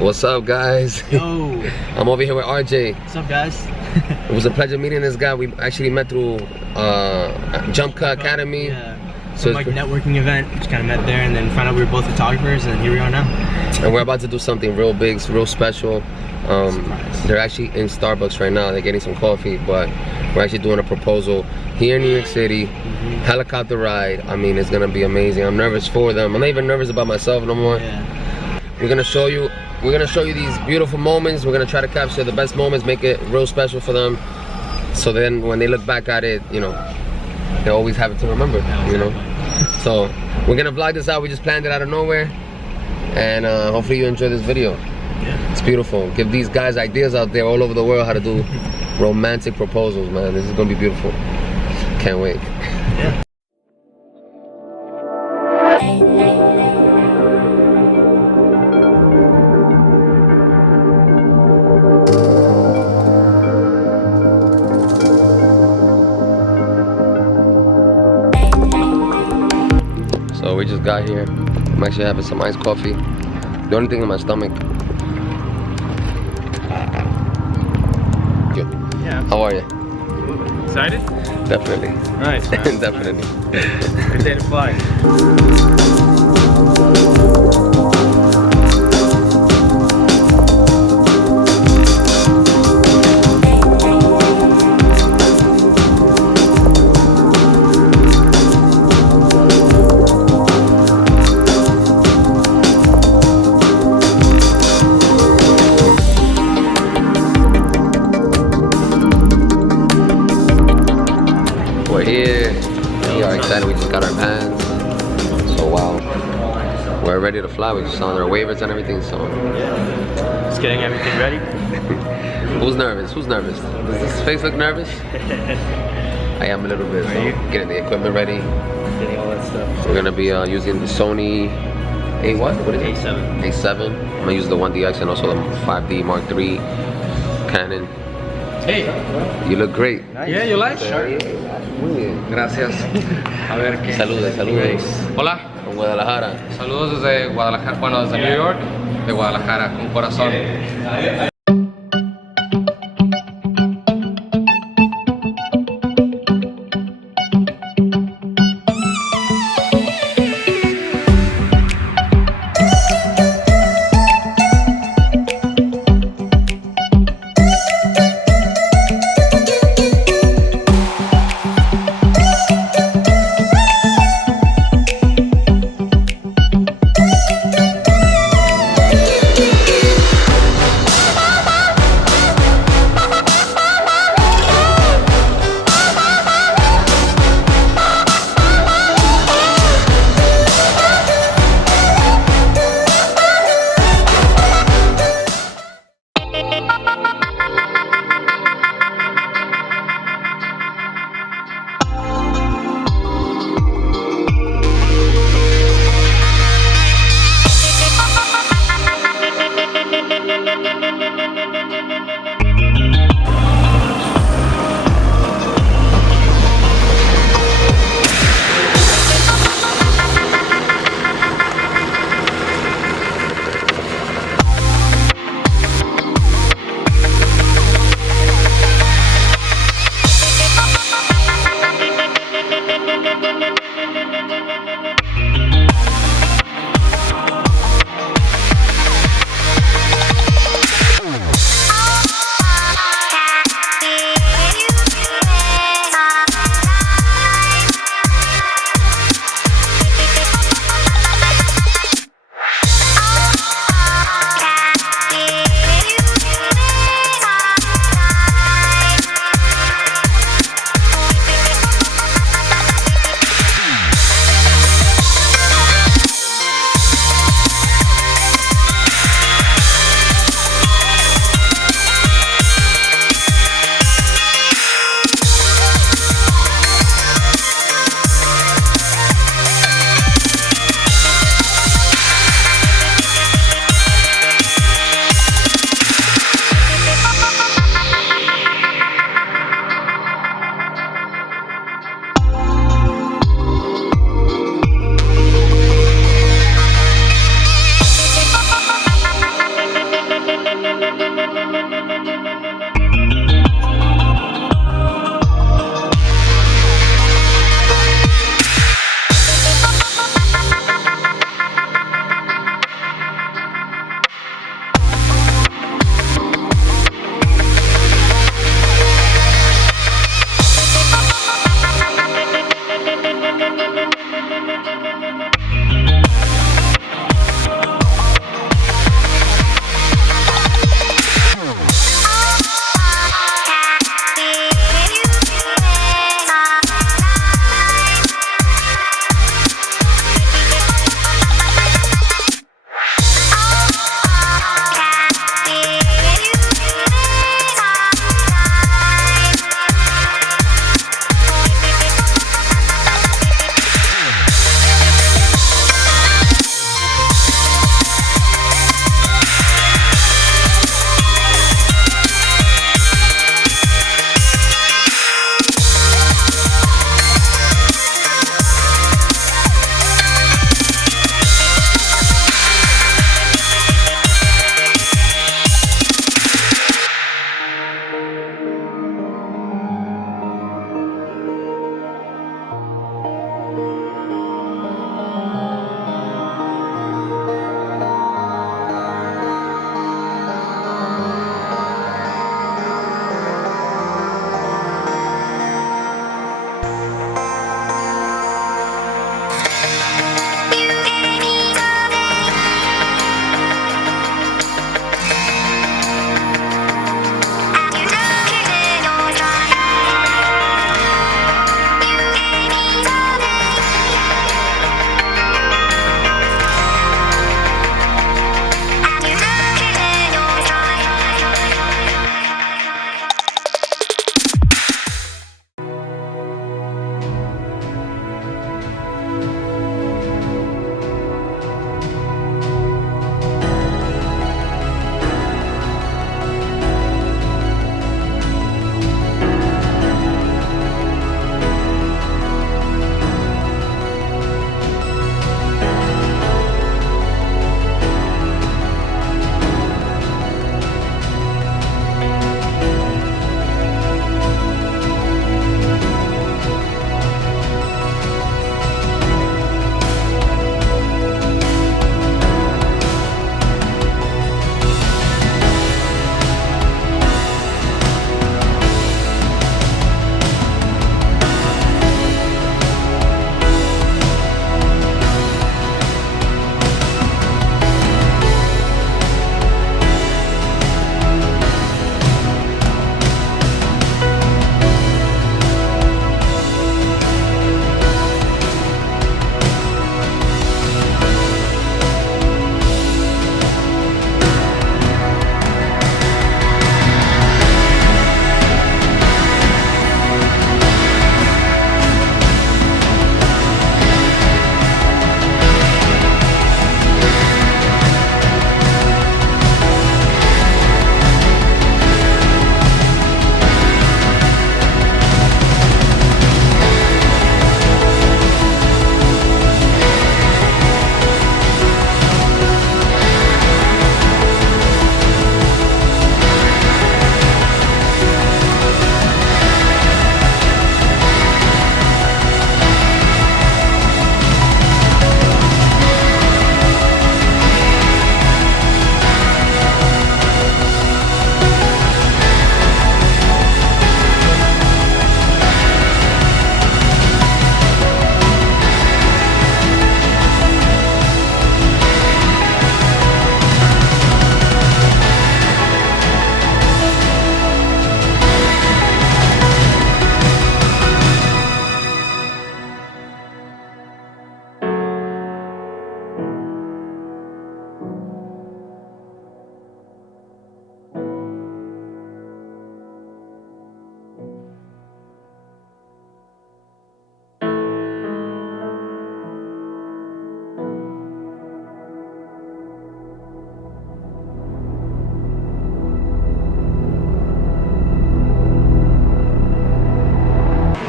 What's up, guys? Yo. I'm over here with RJ. What's up, guys? It was a pleasure meeting this guy. We actually met through Jump Cut Academy. Yeah. So Like networking event, just kind of met there and then found out we were both photographers, and here we are now. And we're about to do something real big, real special. They're actually in Starbucks right now. They're getting some coffee, but we're actually doing a proposal here in New York City. Helicopter ride. I mean, it's gonna be amazing. I'm nervous for them. I'm not even nervous about myself no more. Yeah. We're gonna show you these beautiful moments. We're gonna try to capture the best moments, make it real special for them. So then when they look back at it, you know, they always have it to remember, you know. So we're gonna vlog this out. We just planned it out of nowhere, and hopefully you enjoy this video. Yeah. It's beautiful. Give these guys ideas out there all over the world how to do romantic proposals, man. This is gonna be beautiful. Can't wait. Yeah. So we just got here. I'm actually having some iced coffee. The only thing in my stomach. Good. Yeah. How are you? Excited? Definitely. Nice. Definitely. Good day to fly. We're here. We are excited. We just got our pants. So wow. We're ready to fly. We just signed our waivers and everything. So Just getting everything ready. who's nervous? Who's nervous? Does this face look nervous? I am a little bit. So getting the equipment ready. Getting all that stuff. We're gonna be using the Sony A what? What is it? A7. A7. I'm gonna use the 1DX and also the 5D Mark III Canon. Hey. You look great. Yeah, you like? Muy bien. Gracias. A ver qué. Saludos, saludos. Hola. Con Guadalajara. Saludos desde Guadalajara, bueno, desde New York, de Guadalajara, con corazón.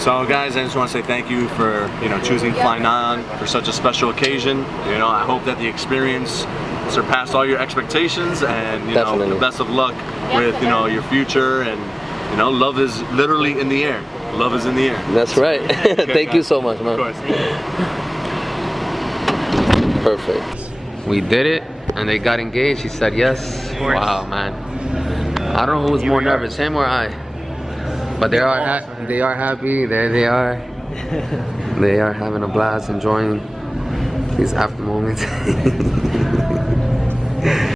So guys, I just want to say thank you for, you know, choosing Fly9 for such a special occasion. You know, I hope that the experience surpassed all your expectations, and you know, the best of luck with, you know, your future. And you know, love is literally in the air. Love is in the air. That's right. Okay, Thank you so much, man. Of course. Perfect. We did it, and they got engaged. She said yes. Wow, man. I don't know who was more nervous, him or I. But they are happy. There they are. They are having a blast, enjoying these after moments.